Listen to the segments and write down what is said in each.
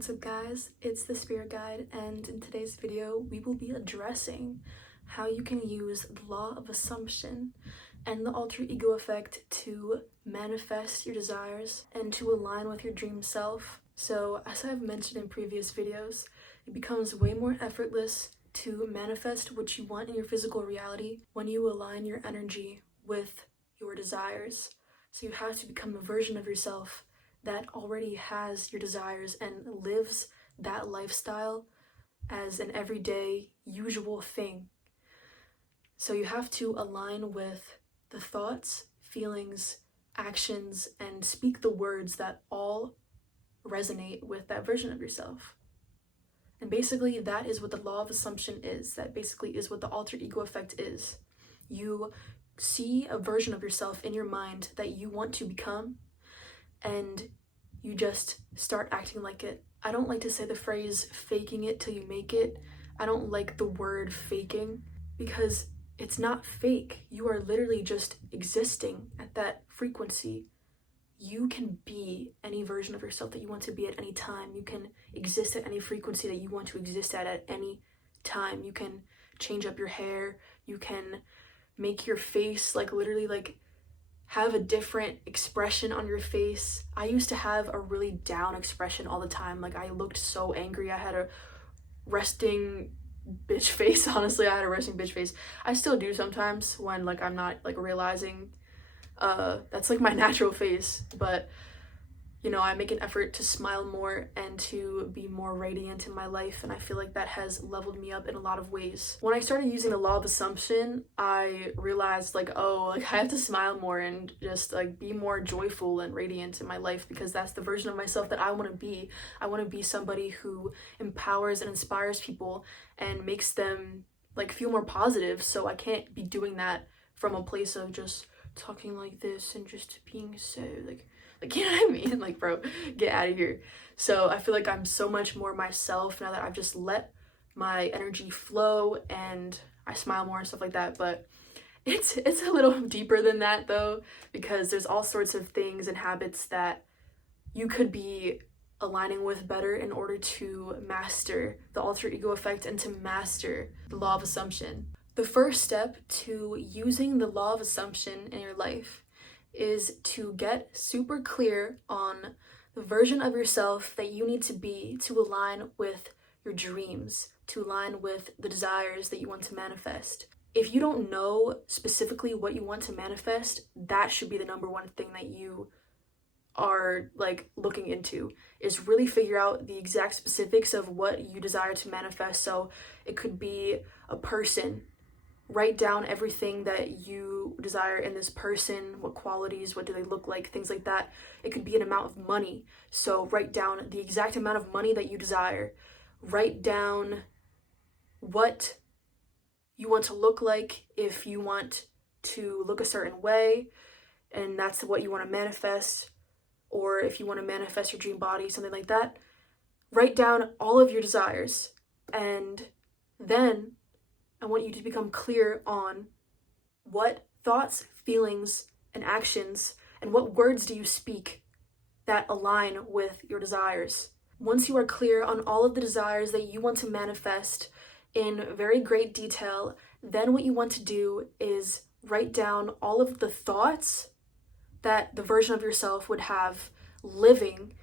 What's up guys, it's the Spirit Guide, and in today's video we will be addressing how you can use the law of assumption and the alter ego effect to manifest your desires and to align with your dream self. So as I've mentioned in previous videos, it becomes way more effortless to manifest what you want in your physical reality when you align your energy with your desires. So you have to become a version of yourself that already has your desires and lives that lifestyle as an everyday, usual thing. So you have to align with the thoughts, feelings, actions, and speak the words that all resonate with that version of yourself. And basically that is what the law of assumption is. That basically is what the alter ego effect is. You see a version of yourself in your mind that you want to become, and you just start acting like it. I don't like to say the phrase faking it till you make it. I don't like the word faking because it's not fake. You are literally just existing at that frequency. You can be any version of yourself that you want to be at any time. You can exist at any frequency that you want to exist at any time. You can change up your hair. You can make your face literally have a different expression on your face. I used to have a really down expression all the time. I looked so angry. I had a resting bitch face. Honestly, I had a resting bitch face. I still do sometimes when I'm not realizing that's my natural face. But I make an effort to smile more and to be more radiant in my life, and I feel like that has leveled me up in a lot of ways. When I started using the law of assumption, I realized I have to smile more and just be more joyful and radiant in my life, because that's the version of myself that I want to be. I want to be somebody who empowers and inspires people and makes them feel more positive. So I can't be doing that from a place of just talking like this and just being so you know what I mean? Bro, get out of here. So I feel like I'm so much more myself now that I've just let my energy flow and I smile more and stuff like that. But it's a little deeper than that though, because there's all sorts of things and habits that you could be aligning with better in order to master the alter ego effect and to master the law of assumption. The first step to using the law of assumption in your life is to get super clear on the version of yourself that you need to be to align with your dreams, to align with the desires that you want to manifest. If you don't know specifically what you want to manifest, that should be the number one thing that you are looking into, is really figure out the exact specifics of what you desire to manifest. So it could be a person. Write down everything that you desire in this person, what qualities, what do they look like, things like that. It could be an amount of money. So write down the exact amount of money that you desire. Write down what you want to look like if you want to look a certain way, and that's what you want to manifest, or if you want to manifest your dream body, something like that. Write down all of your desires, and then I want you to become clear on what thoughts, feelings, and actions, and what words do you speak that align with your desires. Once you are clear on all of the desires that you want to manifest in very great detail, then what you want to do is write down all of the thoughts that the version of yourself would have living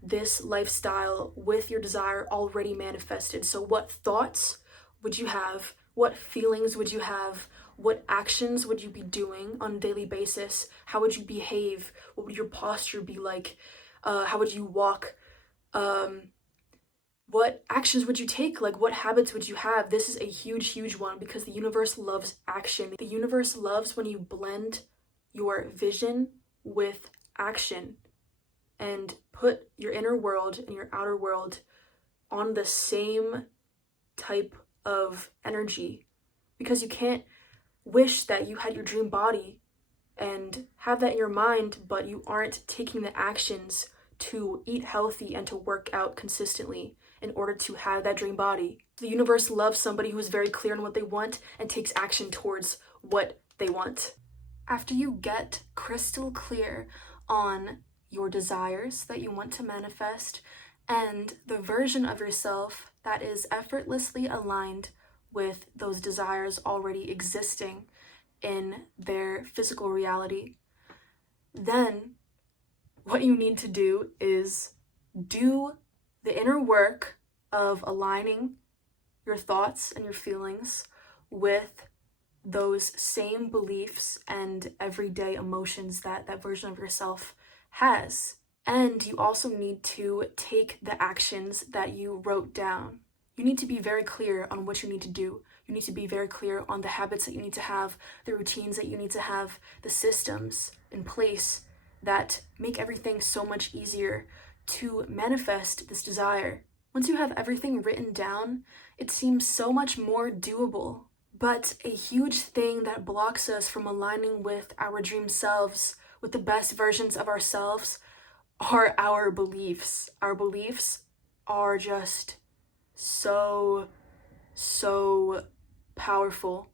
this lifestyle with your desire already manifested. So what thoughts would you have? What feelings would you have? What actions would you be doing on a daily basis? How would you behave? What would your posture be like? How would you walk? What actions would you take? What habits would you have? This is a huge, huge one, because the universe loves action. The universe loves when you blend your vision with action and put your inner world and your outer world on the same type of energy, because you can't wish that you had your dream body and have that in your mind, but you aren't taking the actions to eat healthy and to work out consistently in order to have that dream body. The universe loves somebody who is very clear on what they want and takes action towards what they want. After you get crystal clear on your desires that you want to manifest and the version of yourself that is effortlessly aligned with those desires already existing in their physical reality, then what you need to do is do the inner work of aligning your thoughts and your feelings with those same beliefs and everyday emotions that that version of yourself has. And you also need to take the actions that you wrote down. You need to be very clear on what you need to do. You need to be very clear on the habits that you need to have, the routines that you need to have, the systems in place that make everything so much easier to manifest this desire. Once you have everything written down, it seems so much more doable. But a huge thing that blocks us from aligning with our dream selves, with the best versions of ourselves, are our beliefs. Our beliefs are just so powerful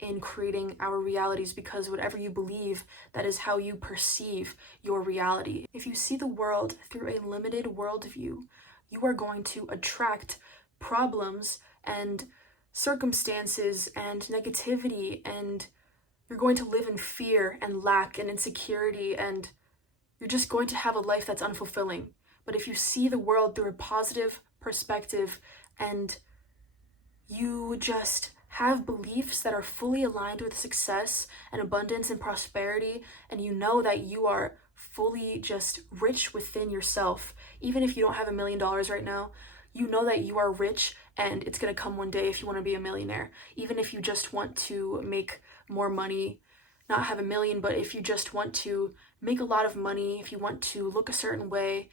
in creating our realities, because whatever you believe, that is how you perceive your reality. If you see the world through a limited worldview, you are going to attract problems and circumstances and negativity, and you're going to live in fear and lack and insecurity, and you're just going to have a life that's unfulfilling. But if you see the world through a positive perspective and you just have beliefs that are fully aligned with success and abundance and prosperity, and you know that you are fully just rich within yourself, even if you don't have $1 million right now, you know that you are rich and it's going to come one day if you want to be a millionaire. Even if you just want to make more money, not have 1 million, but if you just want to make a lot of money, if you want to look a certain way,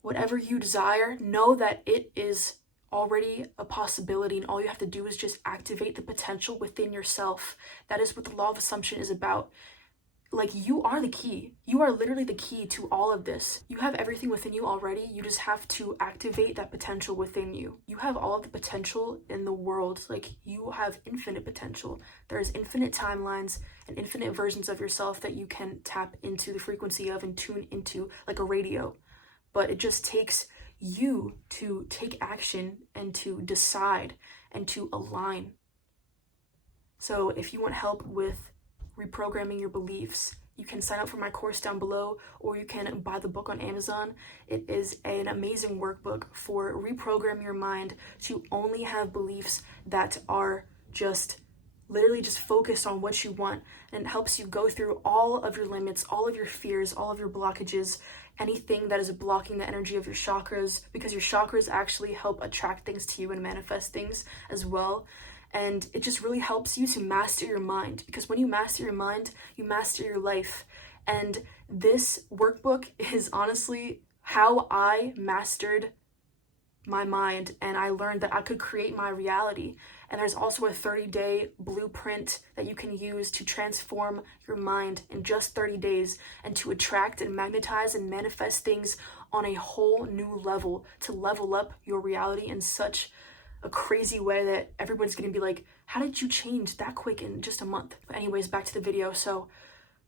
whatever you desire, know that it is already a possibility, and all you have to do is just activate the potential within yourself. That is what the law of assumption is about. Like, you are the key. You are literally the key to all of this. You have everything within you already. You just have to activate that potential within you. You have all of the potential in the world. Like, you have infinite potential. There's infinite timelines and infinite versions of yourself that you can tap into the frequency of and tune into, like a radio. But it just takes you to take action and to decide and to align. So if you want help with reprogramming your beliefs, you can sign up for my course down below, or you can buy the book on Amazon. It is an amazing workbook for reprogramming your mind to only have beliefs that are just literally just focused on what you want, and it helps you go through all of your limits, all of your fears, all of your blockages, anything that is blocking the energy of your chakras, because your chakras actually help attract things to you and manifest things as well. And it just really helps you to master your mind, because when you master your mind, you master your life. And this workbook is honestly how I mastered my mind, and I learned that I could create my reality. And there's also a 30-day blueprint that you can use to transform your mind in just 30 days and to attract and magnetize and manifest things on a whole new level, to level up your reality in such a crazy way that everyone's gonna be like, how did you change that quick in just a month? But anyways, back to the video. So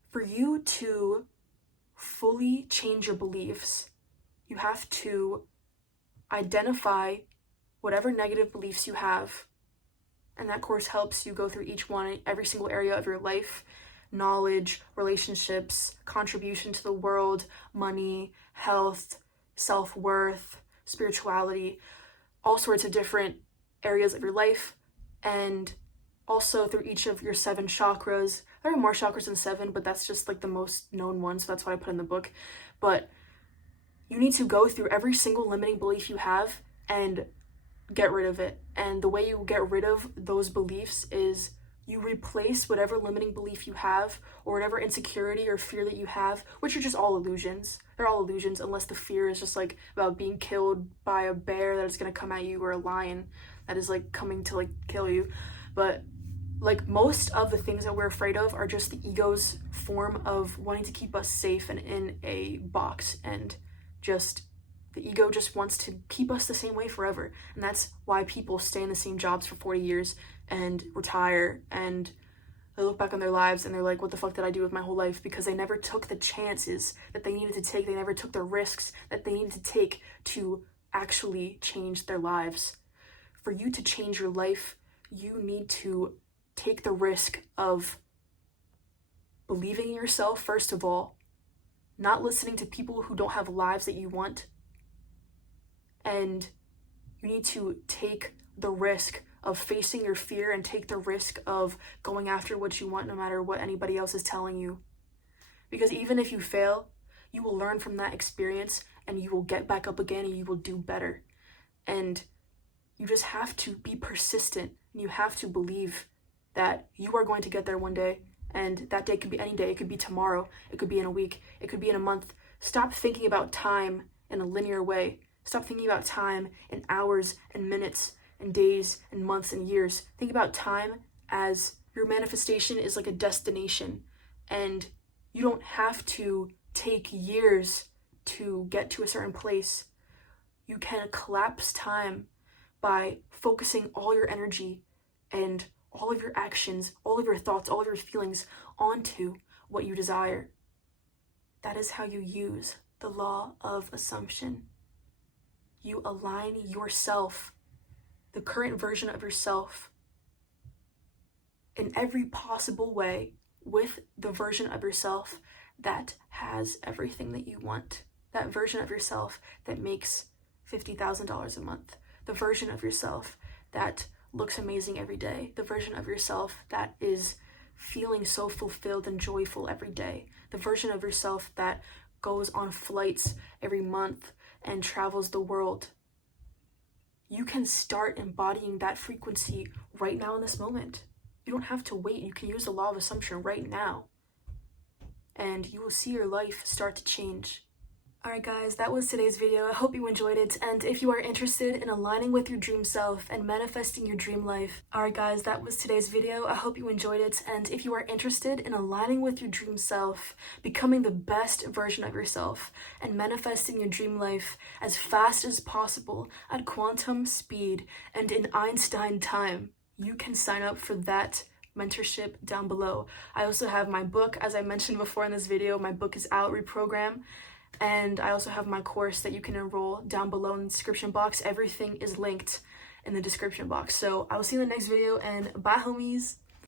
for you to fully change your beliefs, you have to identify whatever negative beliefs you have, and that course helps you go through each one, every single area of your life: knowledge, relationships, contribution to the world, money, health, self-worth, spirituality, all sorts of different areas of your life. And also through each of your 7 chakras. There are more chakras than 7, but that's just like the most known one, so that's what I put in the book. But you need to go through every single limiting belief you have and get rid of it. And the way you get rid of those beliefs is you replace whatever limiting belief you have, or whatever insecurity or fear that you have, which are just all illusions. They're all illusions, unless the fear is just like about being killed by a bear that is going to come at you, or a lion that is like coming to like kill you. But like, most of the things that we're afraid of are just the ego's form of wanting to keep us safe and in a box, and just the ego just wants to keep us the same way forever. And that's why people stay in the same jobs for 40 years and retire, and they look back on their lives and they're like, what the fuck did I do with my whole life? Because they never took the chances that they needed to take. They never took the risks that they needed to take to actually change their lives. For you to change your life, you need to take the risk of believing in yourself, first of all, not listening to people who don't have lives that you want, and you need to take the risk of facing your fear and take the risk of going after what you want no matter what anybody else is telling you. Because even if you fail, you will learn from that experience and you will get back up again and you will do better. And you just have to be persistent and you have to believe that you are going to get there one day, and that day could be any day. It could be tomorrow, it could be in a week, it could be in a month. Stop thinking about time in a linear way. Stop thinking about time in hours and minutes and days and months and years. Think about time as your manifestation is like a destination, and you don't have to take years to get to a certain place. You can collapse time by focusing all your energy and all of your actions, all of your thoughts, all of your feelings onto what you desire. That is how you use the law of assumption. You align yourself, the current version of yourself, in every possible way with the version of yourself that has everything that you want. That version of yourself that makes $50,000 a month. The version of yourself that looks amazing every day. The version of yourself that is feeling so fulfilled and joyful every day. The version of yourself that goes on flights every month and travels the world. You can start embodying that frequency right now in this moment. You don't have to wait. You can use the law of assumption right now, and you will see your life start to change. Alright guys, that was today's video. I hope you enjoyed it, and if you are interested in aligning with your dream self and manifesting your dream life, alright guys, that was today's video. I hope you enjoyed it, and if you are interested in aligning with your dream self, becoming the best version of yourself, and manifesting your dream life as fast as possible at quantum speed and in Einstein time, you can sign up for that mentorship down below. I also have my book, as I mentioned before in this video. My book is out, Reprogram. And I also have my course that you can enroll down below in the description box. Everything is linked in the description box. So I will see you in the next video, and bye homies.